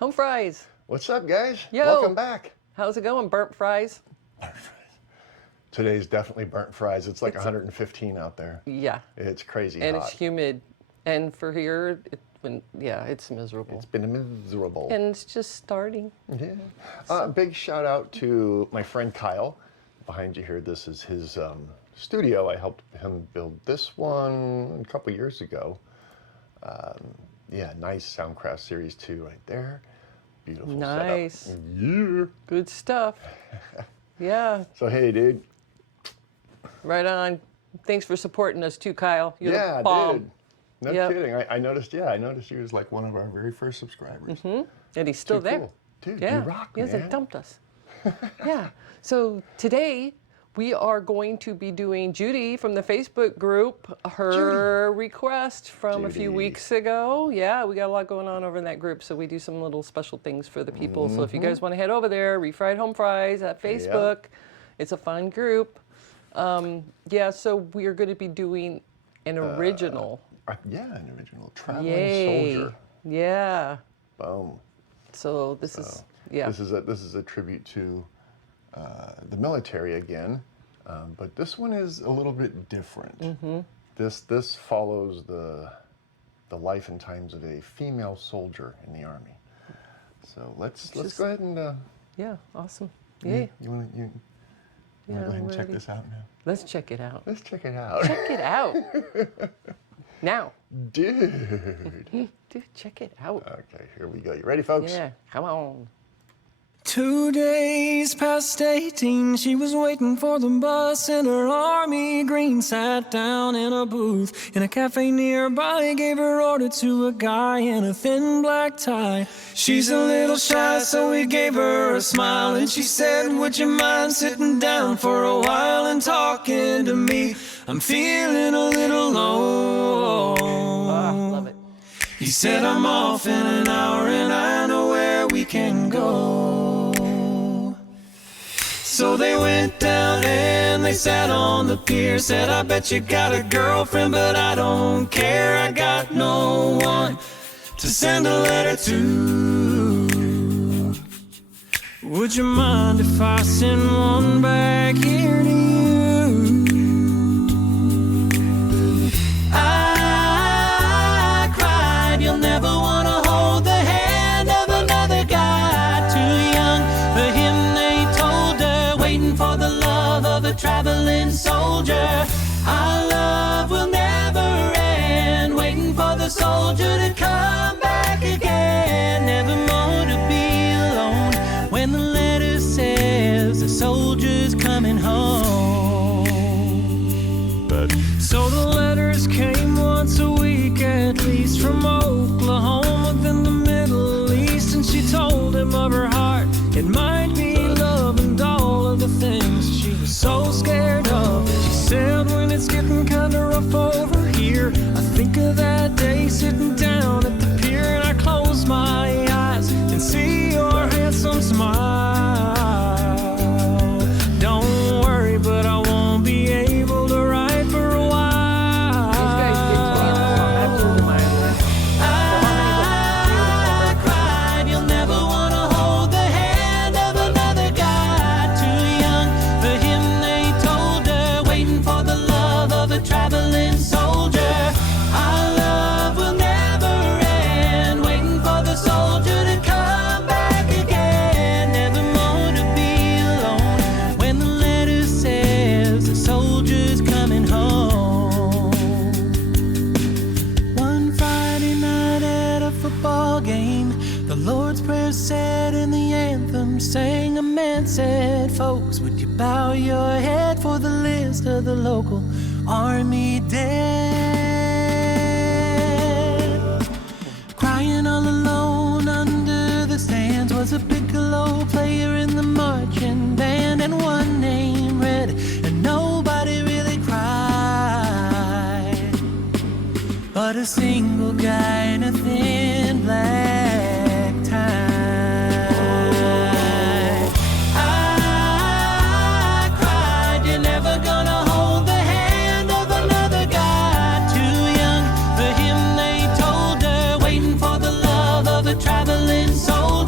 Home fries. What's up, guys? Yo. Welcome back. How's it going? Burnt fries? Burnt fries. Today's definitely burnt fries. It's like 115 out there. Yeah. It's crazy And hot. it's humid. And for here, it's miserable. It's been miserable. And it's just starting. Yeah. Big shout out to my friend Kyle. Behind you here, this is his studio. I helped him build this one a couple years ago. Yeah, nice Soundcraft Series 2 right there. Beautiful Nice. setup. Yeah. Good stuff. Yeah. So, hey, dude. Right on. Thanks for supporting us too, Kyle. You're the Yeah, bomb. dude. No kidding. I noticed, I noticed he was like one of our very first subscribers. And he's still there. Cool. Dude, Yeah. you rock, He man. hasn't dumped us. Yeah. So today we are going to be doing Judy from the Facebook group, her request from a few Judy. weeks ago. Yeah, we got a lot going on over in that group, so we do some little special things for the people. So if you guys want to head over there, Refried Home Fries at Facebook. It's a fun group. Yeah, so we are going to be doing an original. Yeah, an original Travelin Yay. Soldier. Yeah. Boom. So this is, yeah. This is a tribute to the military again, but this one is a little bit different. This follows the life and times of a female soldier in the Army. So let's go ahead and Yeah, awesome. Yeah. you want to go ahead and check this out now? Let's check it out. Let's check it out. Check it out. Now. Dude. Dude, check it out. Okay, here we go. You ready, folks? Yeah, come on. 2 days past 18, she was waiting for the bus in her army green. Sat down in a booth in a cafe nearby, gave her order to a guy in a thin black tie. She's a little shy, so we gave her a smile, and she said, would you mind sitting down for a while and talking to me? I'm feeling a little low. Love it. He said, I'm off in an hour and I know where we can go. So they went down and they sat on the pier. Said, I bet you got a girlfriend, but I don't care. I got no one to send a letter to. Would you mind if I send one back here to you? I cried, you'll never want to hold the hand of another guy. Too young for him, they told her, waiting for the love of a traveling soldier. Our love will never end, waiting for the soldier to come back again. Never more to be alone when the letter says the soldier's coming home. So the letters came once a week at least from Oklahoma, then the Middle East, and she told him of her heart. It might be love and all of the things she was so scared of. She said, when it's getting kinda rough over here, I think of that day sitting down at the pier, and I close my eyes and see your handsome smile. Don't worry, but I won't be able to write for a while. I cried, you'll never want to hold the hand of another guy. Too young for him, they told her, waiting for the love of a traveling soldier. Our love will never end, waiting for the soldier to come back again. Never more to be alone when the letter says the soldier's coming home. One Friday night at a football game, the Lord's Prayer said and the anthem sang. A man said, folks, would you bow your head for the list of the local army dead? Crying all alone under the stands was a piccolo player in the marching band, and one name read, and nobody really cried but a single guy in a thin black tie. I cried, you're never gonna hold the hand of another guy. Too young for him, they told her, waiting for the love of a traveling soldier.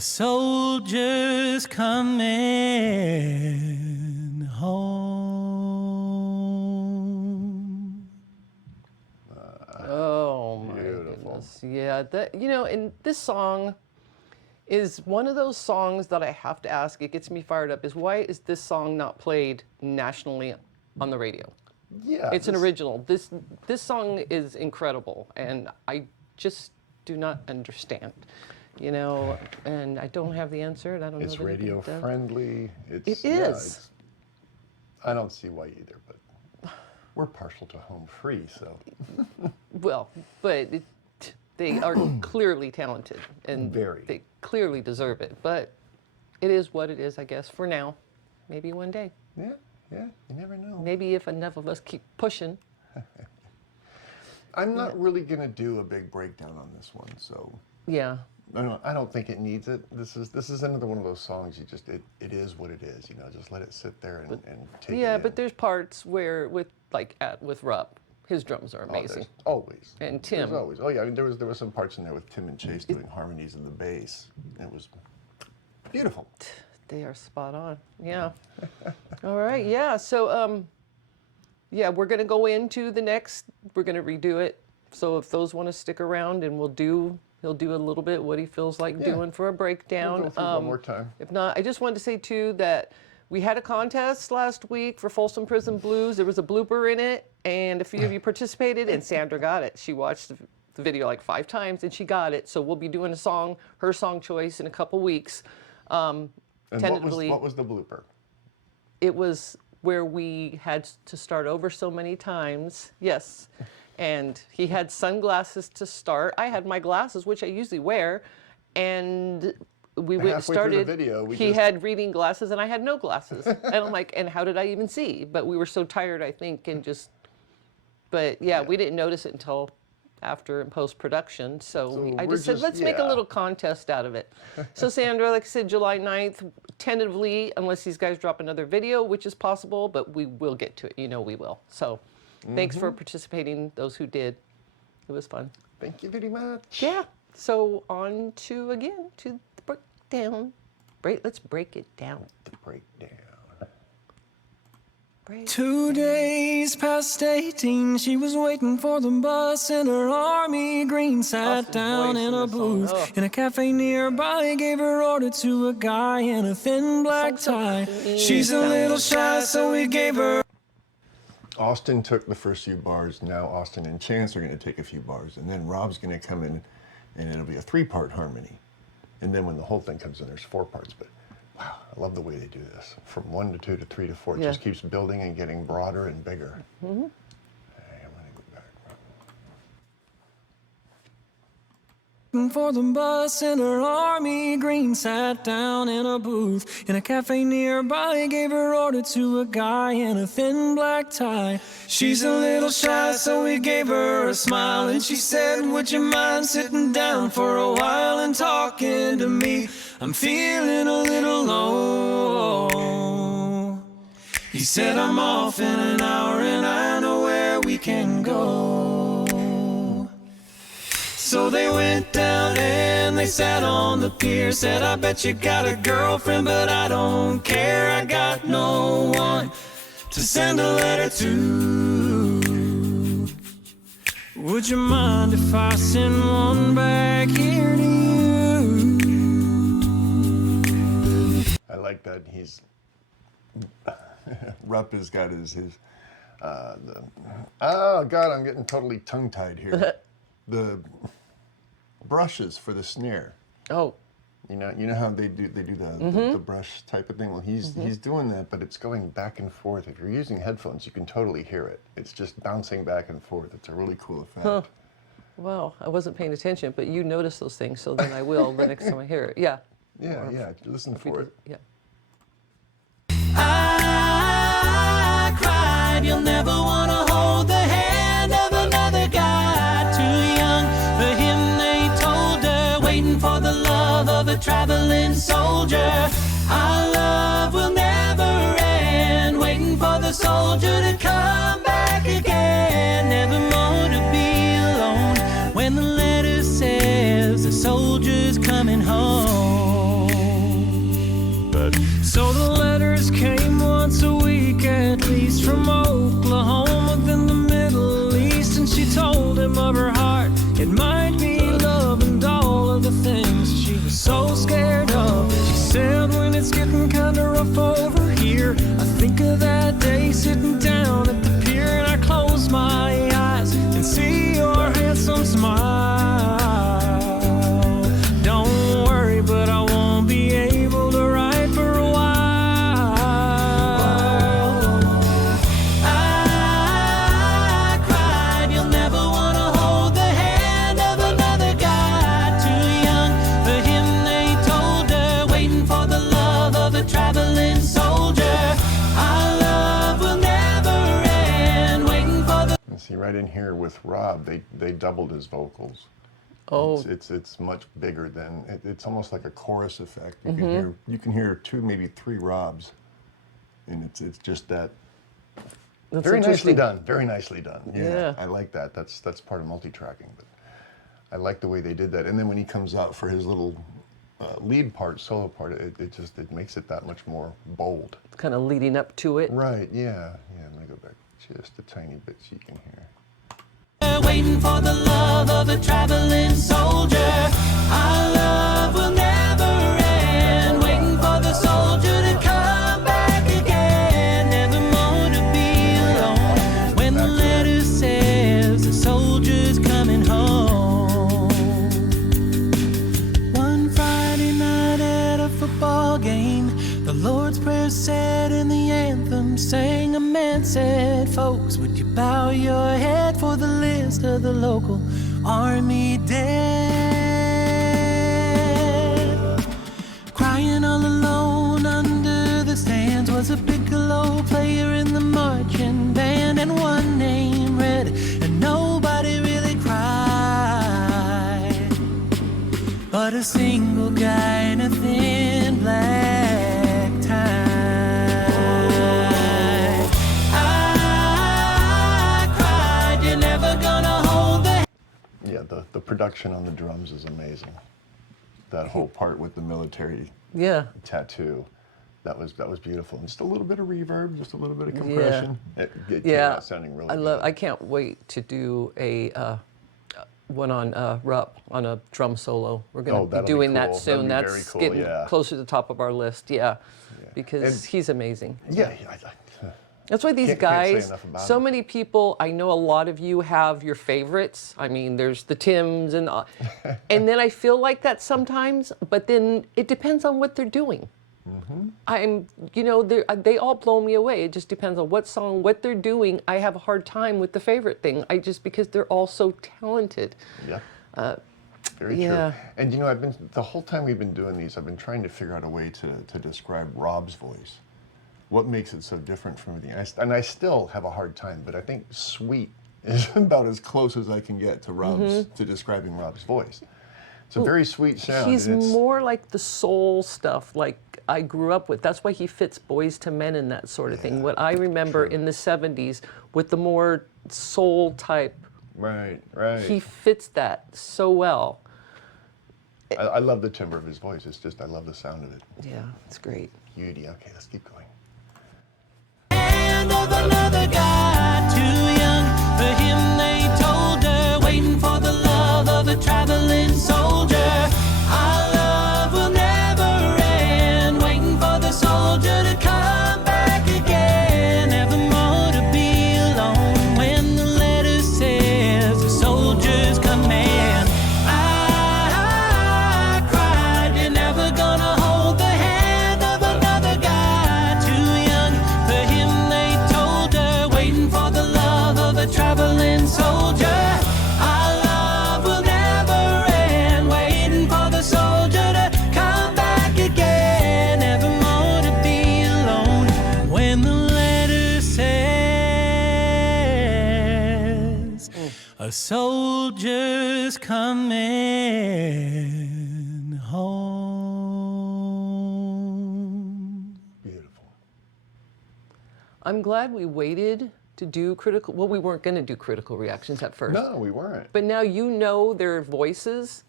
A soldier's coming home. Oh my Beautiful. goodness. Yeah, that, you know, and this song is one of those songs that I have to ask, it gets me fired up, is why is this song not played nationally on the radio? Yeah. It's an original. This song is incredible, and I just do not understand, you know, and I don't have the answer, and I don't It's know that anybody radio does. friendly. It Yeah, is. I don't see why either, but we're partial to home free, so. Well, but they are clearly talented, and Very. they clearly deserve it, but it is what it is, I guess, for now. Maybe one day. Yeah, you never know. Maybe if enough of us keep pushing. I'm not really gonna do a big breakdown on this one, so Yeah. I don't think it needs it. This is another one of those songs you just it is what it is, you know. Just let it sit there and take it Yeah, in. but there's parts where with Rupp, his drums are Oh, amazing. there's always. And Tim. There's always. Oh yeah, I mean there was some parts in there with Tim and Chase doing harmonies in the bass. It was beautiful. They are spot on. Yeah. All right. Yeah. So, yeah, we're going to go into the next, we're going to redo it. So if those want to stick around, and he'll do a little bit what he feels like Yeah. doing for a breakdown. We'll go through one more time. If not, I just wanted to say too that we had a contest last week for Folsom Prison Blues. There was a blooper in it, and a few of you participated, and Sandra got it. She watched the video like 5 times, and she got it. So we'll be doing her song choice in a couple weeks. And Tentatively, what was the blooper? it was where we had to start over so many times. Yes. And he had sunglasses to start. I had my glasses, which I usually wear, and we Halfway through the started. video, He had reading glasses, and I had no glasses. And I'm like, and how did I even see? But we were so tired, I think, and just. But yeah, we didn't notice it until after in post-production. So I we're just said, let's make a yeah. little contest out of it. So Sandra, like I said, July 9th, tentatively, unless these guys drop another video, which is possible, but we will get to it. You know we will. So thanks for participating, those who did. It was fun. Thank you very much. Yeah. So on to, again, to the breakdown. Let's break it down. The breakdown. 2 days past 18, she was waiting for the bus in her army green. Sat Austin's down voice in in a this song. booth Oh. in a cafe nearby. Gave her order to a guy in a thin black tie. She's a little shy, so we gave her. Austin took the first few bars. Now Austin and Chance are going to take a few bars, and then Rob's going to come in, and it'll be a 3-part harmony. And then when the whole thing comes in, there's 4 parts. But wow, I love the way they do this. From 1 to 2 to 3 to 4, it Yeah. just keeps building and getting broader and bigger. Hey, I'm going to go back. For the bus in her army green. Sat down in a booth in a cafe nearby. Gave her order to a guy in a thin black tie. She's a little shy, so we gave her a smile. And she said, would you mind sitting down for a while and talking to me? I'm feeling a little low. He said, I'm off in an hour and I know where we can go. So they went down and they sat on the pier. Said, I bet you got a girlfriend, but I don't care. I got no one to send a letter to. Would you mind if I send one back here to you? I like that he's. Rupp has got his oh God, I'm getting totally tongue-tied here. The brushes for the snare. Oh, You know how they do the brush type of thing. Well, he's doing that, but it's going back and forth. If you're using headphones, you can totally hear it. It's just bouncing back and forth. It's a really cool effect. Huh. Well, I wasn't paying attention, but you notice those things, so then I will the next time I hear it. Yeah. Yeah. Listen for it. Yeah. I cried, you'll never want to hold the hand of another guy. Too young for him, they told her, waiting for the love of a traveling soldier. Our love will never end, waiting for the soldier to come back again. Never more to be alone when the letter says the soldier's coming home. right in here with Rob, they doubled his vocals. Oh, It's much bigger than it's almost like a chorus effect. You can hear 2, maybe 3 Robs, and it's just that. that's Very nicely interesting. done. Very nicely done. Yeah. I like that. That's part of multi-tracking. But I like the way they did that. And then when he comes out for his little lead part, solo part, it makes it that much more bold. Kind of leading up to it. Right. Yeah. Yeah. I'm gonna go back just a tiny bit so you can hear. Waiting for the love of a traveling soldier. Our love will never end. Waiting for the soldier to come back again. Never more to be alone. When the letter says the soldier's coming home. One Friday night at a football game, the Lord's Prayer said and the anthem sang. A man said, "Folks, would you bow your head for the list of the local army dead?" Crying all alone under the stands was a piccolo player in the marching band, and one name read, and nobody really cried, but a single guy in a thin black tie. I cried, you're never gonna hold the. Yeah. The production on the drums is amazing. That whole part with the military Yeah. tattoo, that was beautiful. And just a little bit of reverb, just a little bit of compression. It came Yeah. out sounding really I good. love. I can't wait to do a one on Rupp on a drum solo. We're going Oh, to be that'll be doing that cool. soon. That'd be That's very cool, getting yeah. closer to the top of our list. Yeah, Yeah. because And- he's amazing. Yeah. That's why these Can't say guys, enough about so them. many people, I know a lot of you have your favorites. I mean, there's the Tims and then I feel like that sometimes, but then it depends on what they're doing. They all blow me away. It just depends on what song, what they're doing. I have a hard time with the favorite thing. Because they're all so talented. Yeah. Very yeah. true. And the whole time we've been doing these, I've been trying to figure out a way to describe Rob's voice. What makes it so different from everything? And I still have a hard time, but I think sweet is about as close as I can get to to describing Rob's voice. It's a very sweet sound. He's and it's, more like the soul stuff, like I grew up with. That's why he fits Boys to Men and that sort of thing. What I remember in the 70s with the more soul type, right. he fits that so well. I love the timbre of his voice. It's just, I love the sound of it. Yeah, it's great. Beauty. Okay, let's keep going. Hand of another guy, too young for him, they told her, waiting for the love of a traveling soldier. Our love will never end, waiting for the soldier to come back again. Never more to be alone when the letter says the soldier's command. I cried, you're never gonna hold the hand of another guy, too young for him, they told her, waiting for the love of a traveling soldier. Our love will never end, waiting for the soldier to come back again. Never more to be alone when the letter says a soldier's coming home. Beautiful. I'm glad we waited to do critical. Well, we weren't going to do critical reactions at first. No, we weren't. But now you know their voices.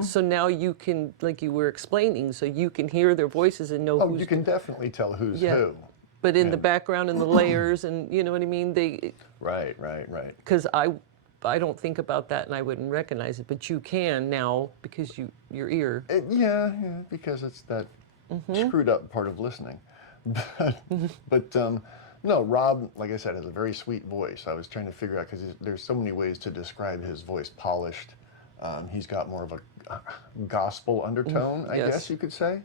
So now you can, like you were explaining, so you can hear their voices and know Oh, who's. you can definitely tell who's Yeah. who. But in the Yeah. background and the layers, and you know what I mean. Right. Because I don't think about that and I wouldn't recognize it, but you can now because your ear. Yeah, because it's that screwed up part of listening. But no, Rob, like I said, has a very sweet voice. I was trying to figure out, because there's so many ways to describe his voice. Polished. He's got more of a gospel undertone, I Yes. guess you could say.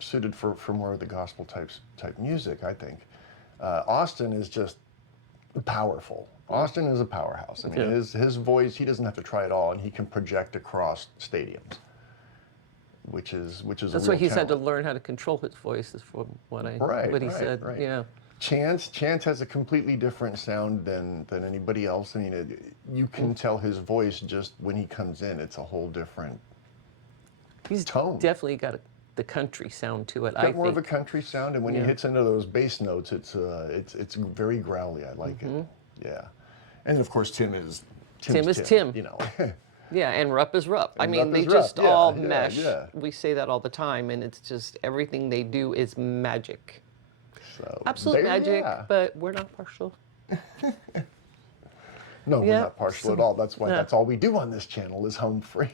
Suited for more of the gospel type music, I think. Austin is just powerful. Austin is a powerhouse. I mean, Yeah. his voice, he doesn't have to try it all, and he can project across stadiums, which is That's a why real he's had to talent. learn how to control his voice, is from what he Right, said. right. Yeah. Chance has a completely different sound than anybody else. I mean, you can tell his voice just when he comes in. It's a whole different He's tone. definitely got the country sound to it. Got more of a country sound, and when he Yeah. hits into those bass notes, it's very growly. I like it. Yeah, and of course Tim is Tim. You know. Yeah, and Rupp is Rupp. I And mean, Rupp they is Rupp. just Yeah, all yeah, mesh. yeah. We say that all the time, and it's just everything they do is magic. So, Absolute magic, yeah. but we're not partial. No, we're Yeah. not partial at all. That's why that's all we do on this channel is home free.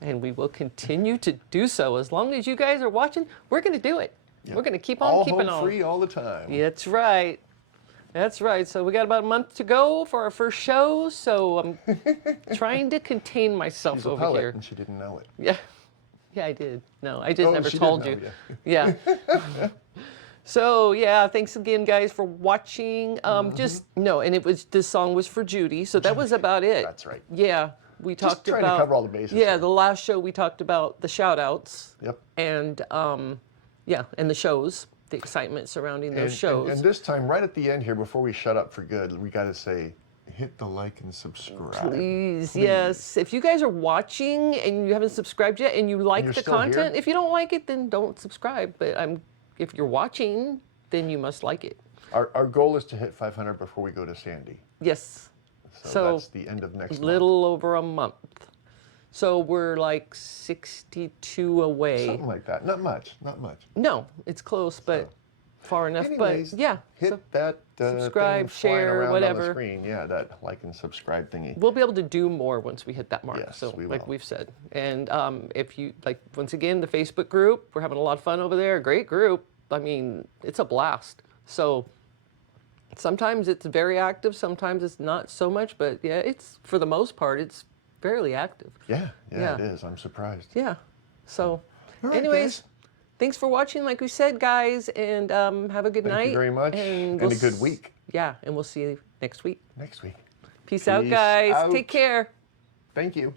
And we will continue to do so. As long as you guys are watching, we're going to do it. Yep. We're going to keep on all keeping home on. free all the time. Yeah, that's right. That's right. So we got about a month to go for our first show. So I'm trying to contain myself She's a over poet, here. and she didn't know it. Yeah. Yeah, I did. No, I just never she did told know, you. yeah. Yeah. So yeah, thanks again, guys, for watching. Just no, and this song was for Judy, so that was about it. That's right. Yeah, we talked trying about to cover all the bases Yeah, here. the last show we talked about the shout outs. Yep. And and the shows, the excitement surrounding those shows. And this time, right at the end here, before we shut up for good, we got to say, hit the like and subscribe. Please, yes. If you guys are watching and you haven't subscribed yet and you like you're the still content, here? if you don't like it, then don't subscribe. But if you're watching, then you must like it. Our goal is to hit 500 before we go to Sandy. Yes. So that's the end of next month. Little over a month. So we're like 62 away. Something like that. Not much. Not much. No, it's close, but far enough. Anyways, but yeah, hit so that subscribe, thing flying share, around on whatever. the screen. Yeah, that like and subscribe thingy. we'll be able to do more once we hit that mark. Yes, so we like will. we've said. And if you like, once again, the Facebook group, we're having a lot of fun over there. Great group. I mean, it's a blast. So sometimes it's very active, sometimes it's not so much, but yeah, it's for the most part, it's fairly active. Yeah, Yeah. it is. I'm surprised. Yeah. So, All right, anyways, guys. thanks for watching, like we said, guys, and have a good night. Thank you very much, and a good week. Yeah, and we'll see you next week. Next week. Peace out, Peace guys. out. Take care. Thank you.